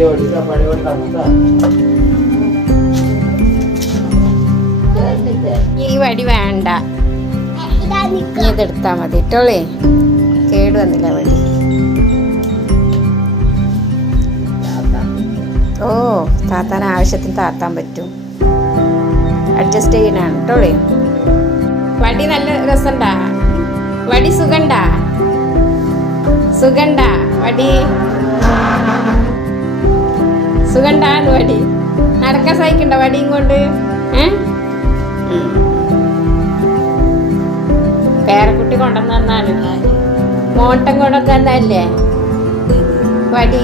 ഈ വടി വേണ്ട. നീ ഇതെടുത്താൽ മതി. കേട്ടോളേ കേട് വന്നില്ല വടി. ഓ താത്താൻ ആവശ്യത്തിന് താത്താൻ പറ്റും. അഡ്ജസ്റ്റ് ചെയ്യണാണ് കേട്ടോളേ വടി നല്ല രസണ്ടാ. വടി സുഖണ്ടാ സുഖണ്ടാ വടി സുഖണ്ടാന്ന് വടി. നടക്കാൻ സഹിക്കണ്ട വടിയും കൊണ്ട്. പേരക്കുട്ടി കൊണ്ടുവന്ന് തന്നാണ് മോട്ടം കൊണ്ടൊക്കെ തന്നല്ലേ വടി.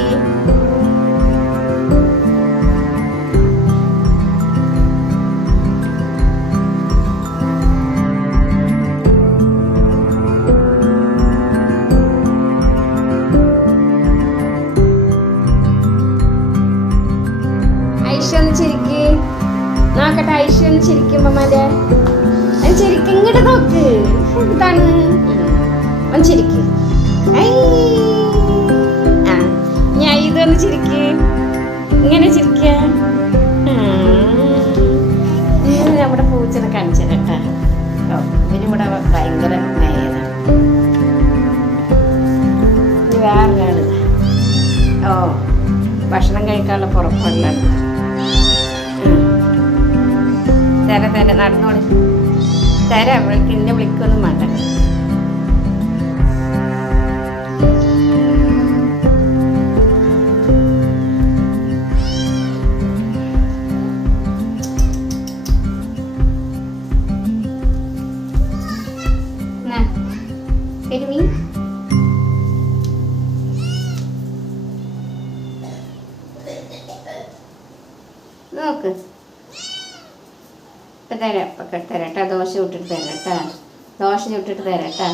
ഐശ്വ ഒന്ന് ചിരിക്ക്. നോക്കട്ടെ ഐശ്വ ഒന്ന് ചിരിക്കും ചിരിക്ക്. ഇങ്ങോട്ട് നോക്ക്. എന്താണ് ഒന്ന് ചിരിക്ക്. ആ ഞാൻ ഇതൊന്ന് ചിരിക്ക്. ഇങ്ങനെ ചിരിക്ക. നമ്മുടെ പൂച്ചനെ കാണിച്ചു കേട്ടാ. ഇവനിവിടെ ഭയങ്കര നേരാണ് ഇനി വേറൊരാൾ. ഓ ഭക്ഷണം കഴിക്കാനുള്ള പുറപ്പെടലാണ്. തര തര നടന്നോളി. തര അവൾക്ക് എന്നെ വിളിക്കൊന്നും വേണ്ട. നോക്ക്. ഇപ്പം തരാം. ഇപ്പം തരാം കേട്ടോ ദോശ ചുട്ടിട്ട് തരാം കേട്ടോ ദോശ ചുട്ടിട്ട് തരാം കേട്ടോ